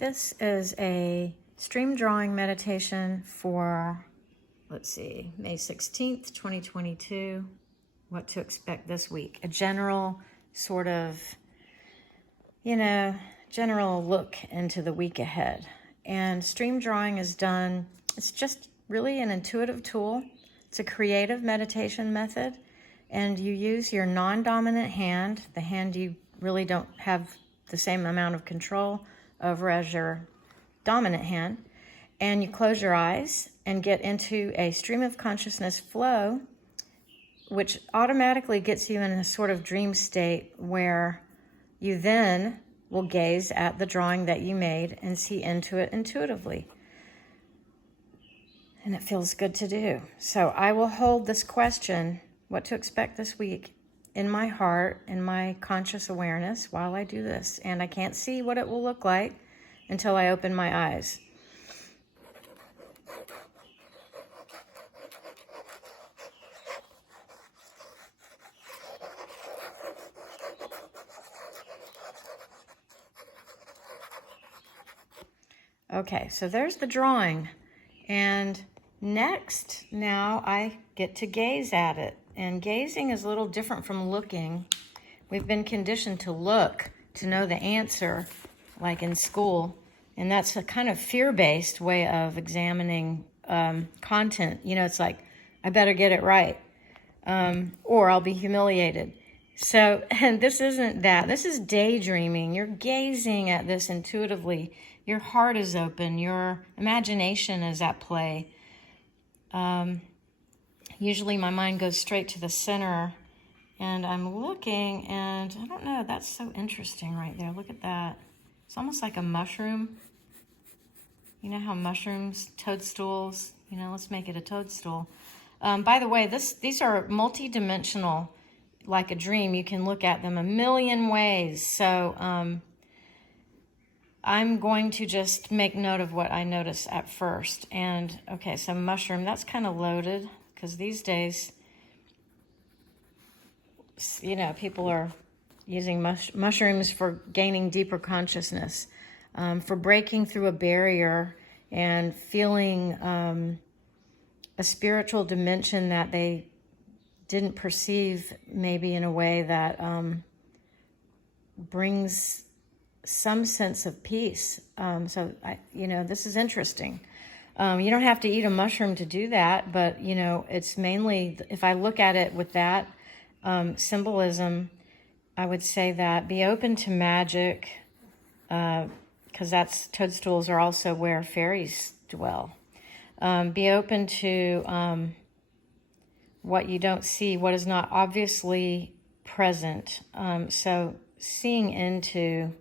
This is a stream drawing meditation for, let's see, May 16th, 2022. What to expect this week. A general sort of, general look into the week ahead. And stream drawing is done, it's just really an intuitive tool. It's a creative meditation method. And you use your non-dominant hand, the hand you really don't have the same amount of control over as your dominant hand, and you close your eyes and get into a stream of consciousness flow, which automatically gets you in a sort of dream state where you then will gaze at the drawing that you made and see into it intuitively. And it feels good to do. So I will hold this question, what to expect this week, in my heart, in my conscious awareness while I do this. And I can't see what it will look like until I open my eyes. Okay, so there's the drawing. And next, now I get to gaze at it. And gazing is a little different from looking. We've been conditioned to look, to know the answer, like in school. And that's a kind of fear-based way of examining content. It's like, I better get it right, or I'll be humiliated. So, and this isn't that. This is daydreaming. You're gazing at this intuitively. Your heart is open. Your imagination is at play. Usually my mind goes straight to the center, and I'm looking, and I don't know, that's so interesting right there. Look at that. It's almost like a mushroom. You know how mushrooms, toadstools, let's make it a toadstool. By the way, these are multi-dimensional, like a dream. You can look at them a million ways. So I'm going to just make note of what I notice at first. And okay, so mushroom, that's kind of loaded, because these days, people are using mushrooms for gaining deeper consciousness, for breaking through a barrier and feeling a spiritual dimension that they didn't perceive, maybe in a way that brings some sense of peace. So, this is interesting. You don't have to eat a mushroom to do that, but, it's mainly, if I look at it with that symbolism, I would say that be open to magic, because toadstools are also where fairies dwell. Be open to what you don't see, what is not obviously present. So seeing into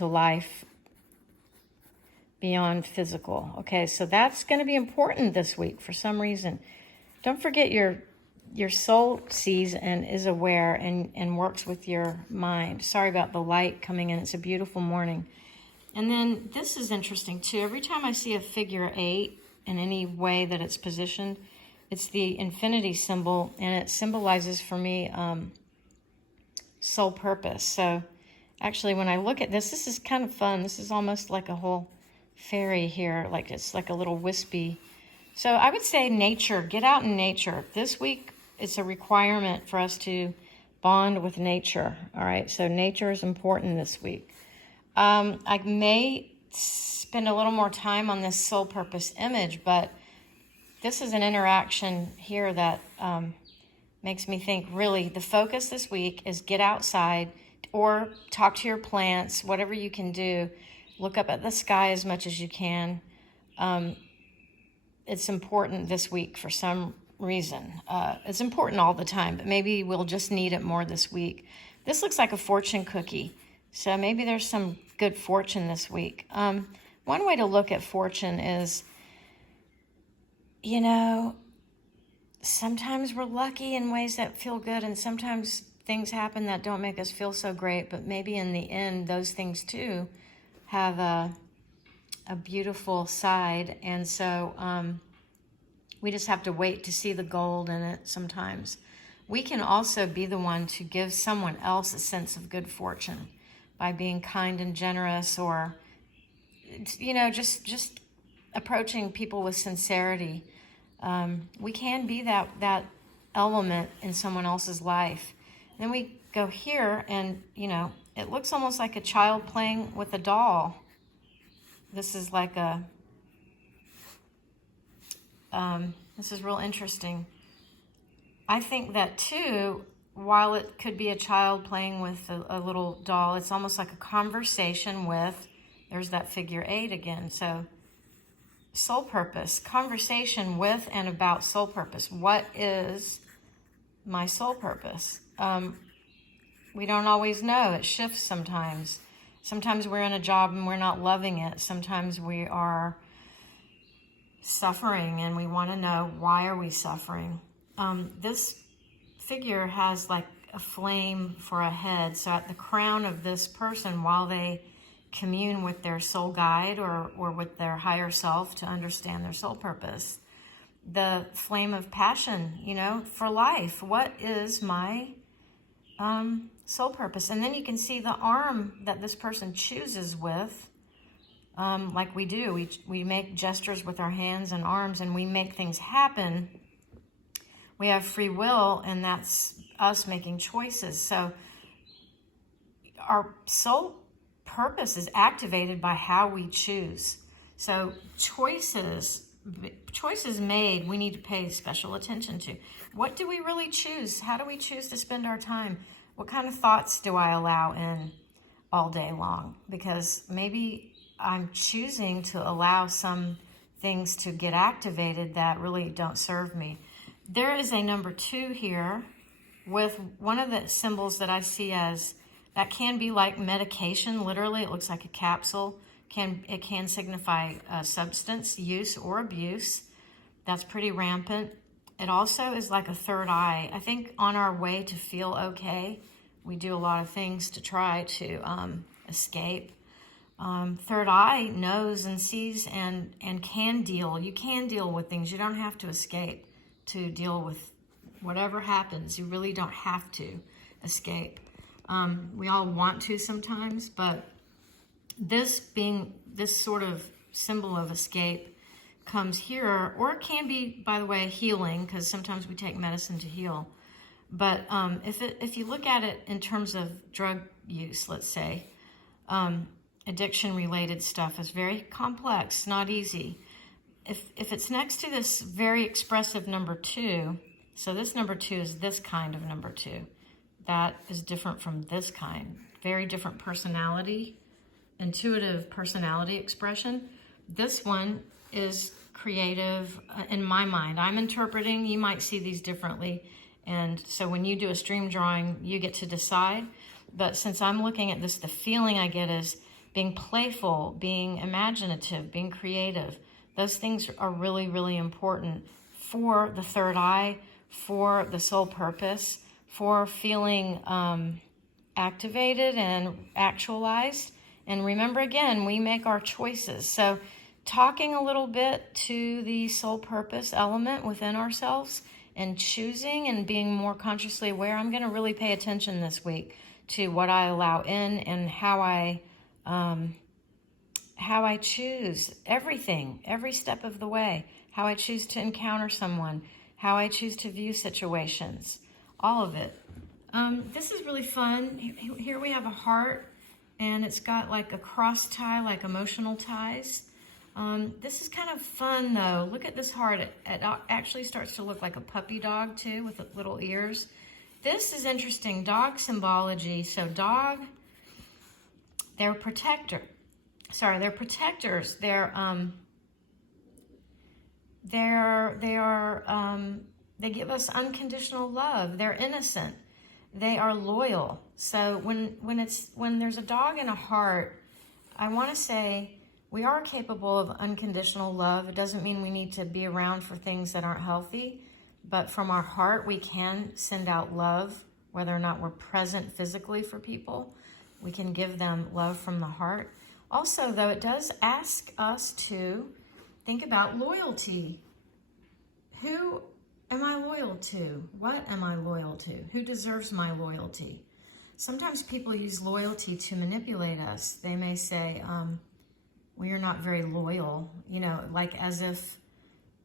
life beyond physical. Okay, so that's going to be important this week for some reason. Don't forget your soul sees and is aware and works with your mind. Sorry about the light coming in. It's a beautiful morning. And then this is interesting too. Every time I see a figure 8 in any way that it's positioned, it's the infinity symbol, and it symbolizes for me soul purpose. So actually, when I look at this is kind of fun. This is almost like a whole fairy here, like it's like a little wispy. So I would say nature, get out in nature. This week, it's a requirement for us to bond with nature, all right? So nature is important this week. I may spend a little more time on this soul purpose image, but this is an interaction here that makes me think, really, the focus this week is get outside or talk to your plants, whatever you can do. Look up at the sky as much as you can. It's important this week for some reason. It's important all the time, but maybe we'll just need it more this week. This looks like a fortune cookie, so maybe there's some good fortune this week. One way to look at fortune is, sometimes we're lucky in ways that feel good, and sometimes things happen that don't make us feel so great, but maybe in the end, those things too have a beautiful side. And so we just have to wait to see the gold in it sometimes. We can also be the one to give someone else a sense of good fortune by being kind and generous, or, just approaching people with sincerity. We can be that element in someone else's life. And then we go here, and, it looks almost like a child playing with a doll. This is like this is real interesting. I think that too, while it could be a child playing with a little doll, it's almost like a conversation with, there's that figure 8 again. So soul purpose, conversation with and about soul purpose. What is my soul purpose? We don't always know. It shifts sometimes. Sometimes we're in a job and we're not loving it. Sometimes we are suffering and we want to know, why are we suffering? This figure has like a flame for a head. So at the crown of this person, while they commune with their soul guide or with their higher self to understand their soul purpose, the flame of passion, for life. What is my soul purpose? And then you can see the arm that this person chooses with, like we do. We make gestures with our hands and arms, and we make things happen. We have free will, and that's us making choices. So our soul purpose is activated by how we choose. So choices made, we need to pay special attention to. What do we really choose? How do we choose to spend our time? What kind of thoughts do I allow in all day long? Because maybe I'm choosing to allow some things to get activated that really don't serve me. There is a number 2 here with one of the symbols that I see as, that can be like medication, literally. It looks like a capsule. It can signify substance use or abuse. That's pretty rampant. It also is like a third eye. I think on our way to feel okay, we do a lot of things to try to escape. Third eye knows and sees and can deal. You can deal with things. You don't have to escape to deal with whatever happens. You really don't have to escape. We all want to sometimes, but this sort of symbol of escape comes here, or it can be, by the way, healing, because sometimes we take medicine to heal. But if you look at it in terms of drug use, let's say, addiction-related stuff is very complex, not easy. If it's next to this very expressive number 2, so this number 2 is this kind of number 2. That is different from this kind. Very different personality, intuitive personality expression. This one is creative in my mind. I'm interpreting. You might see these differently. And so when you do a stream drawing, you get to decide. But since I'm looking at this, the feeling I get is being playful, being imaginative, being creative. Those things are really, really important for the third eye, for the soul purpose, for feeling activated and actualized. And remember, again, we make our choices. So talking a little bit to the soul purpose element within ourselves and choosing and being more consciously aware. I'm going to really pay attention this week to what I allow in and how I choose everything, every step of the way, how I choose to encounter someone, how I choose to view situations, all of it. This is really fun. Here we have a heart, and it's got like a cross tie, like emotional ties. This is kind of fun, though. Look at this heart. It actually starts to look like a puppy dog, too, with little ears. This is interesting. Dog symbology. So dog, they're protectors. They give us unconditional love. They're innocent. They are loyal. So when there's a dog and a heart, I want to say we are capable of unconditional love. It doesn't mean we need to be around for things that aren't healthy, but from our heart, we can send out love, whether or not we're present physically for people. We can give them love from the heart. Also, though, it does ask us to think about loyalty. Who am I loyal to? What am I loyal to? Who deserves my loyalty? Sometimes people use loyalty to manipulate us. They may say, well, you're not very loyal, you know, like as if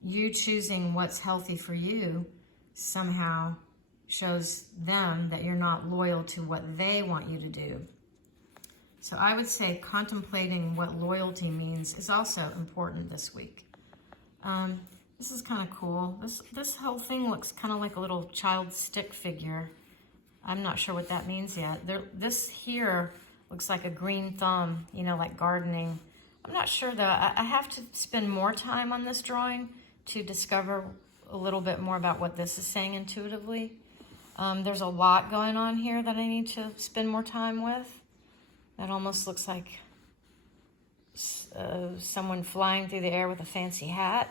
you choosing what's healthy for you somehow shows them that you're not loyal to what they want you to do. So I would say contemplating what loyalty means is also important this week. This is kind of cool. This whole thing looks kind of like a little child stick figure. I'm not sure what that means yet. This here looks like a green thumb, you know, like gardening. I'm not sure though. I have to spend more time on this drawing to discover a little bit more about what this is saying intuitively. There's a lot going on here that I need to spend more time with. That almost looks like someone flying through the air with a fancy hat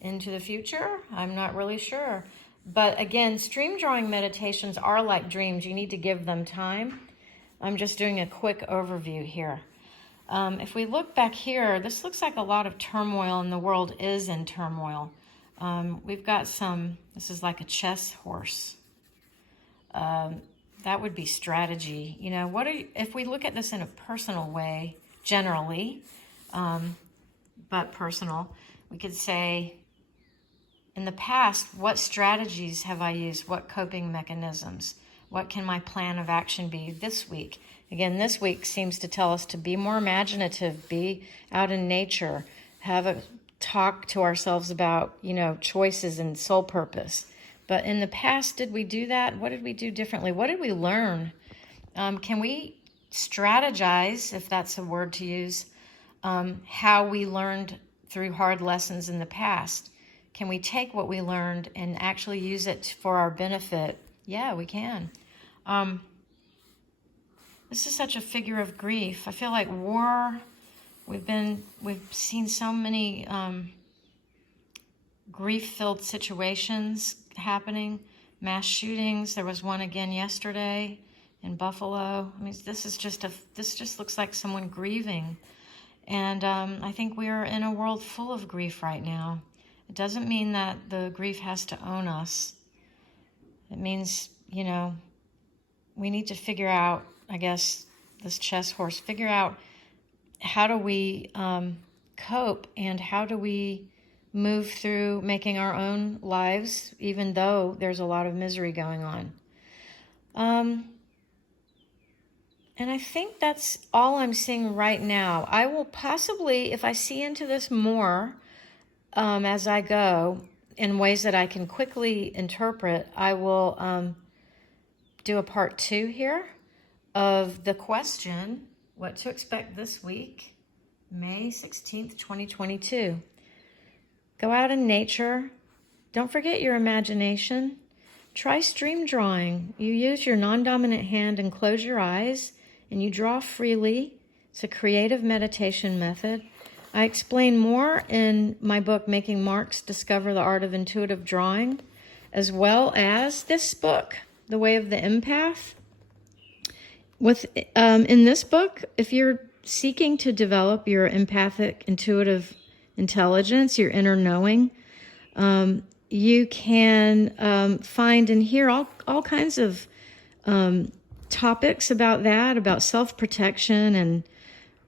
into the future. I'm not really sure. But again, stream drawing meditations are like dreams. You need to give them time. I'm just doing a quick overview here. If we look back here, this looks like a lot of turmoil, and the world is in turmoil. We've got this is like a chess horse. That would be strategy. You know, if we look at this in a personal way, generally, but personal, we could say, in the past, what strategies have I used? What coping mechanisms? What can my plan of action be this week? Again, this week seems to tell us to be more imaginative, be out in nature, have a talk to ourselves about, you know, choices and soul purpose. But in the past, did we do that? What did we do differently? What did we learn? Can we strategize, if that's a word to use, how we learned through hard lessons in the past? Can we take what we learned and actually use it for our benefit? Yeah, we can. This is such a figure of grief. I feel like war, we've seen so many grief-filled situations happening, mass shootings. There was one again yesterday in Buffalo. I mean, this just looks like someone grieving. And I think we are in a world full of grief right now. It doesn't mean that the grief has to own us. It means, you know, we need to figure out, I guess, this chess horse, figure out how do we cope and how do we move through making our own lives, even though there's a lot of misery going on. And I think that's all I'm seeing right now. I will possibly, if I see into this more as I go, in ways that I can quickly interpret, I will do a part 2 here of the question, what to expect this week, May 16th, 2022. Go out in nature. Don't forget your imagination. Try stream drawing. You use your non-dominant hand and close your eyes, and you draw freely. It's a creative meditation method. I explain more in my book, Making Marks, Discover the Art of Intuitive Drawing, as well as this book, The Way of the Empath. In this book, if you're seeking to develop your empathic, intuitive intelligence, your inner knowing, you can find and hear all kinds of topics about that, about self-protection and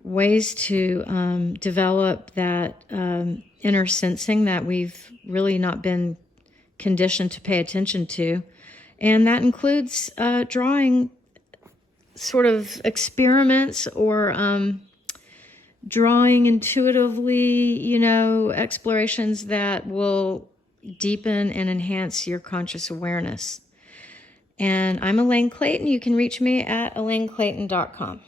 ways to develop that inner sensing that we've really not been conditioned to pay attention to. And that includes drawing sort of experiments or drawing intuitively, you know, explorations that will deepen and enhance your conscious awareness. And I'm Elaine Clayton. You can reach me at elaineclayton.com.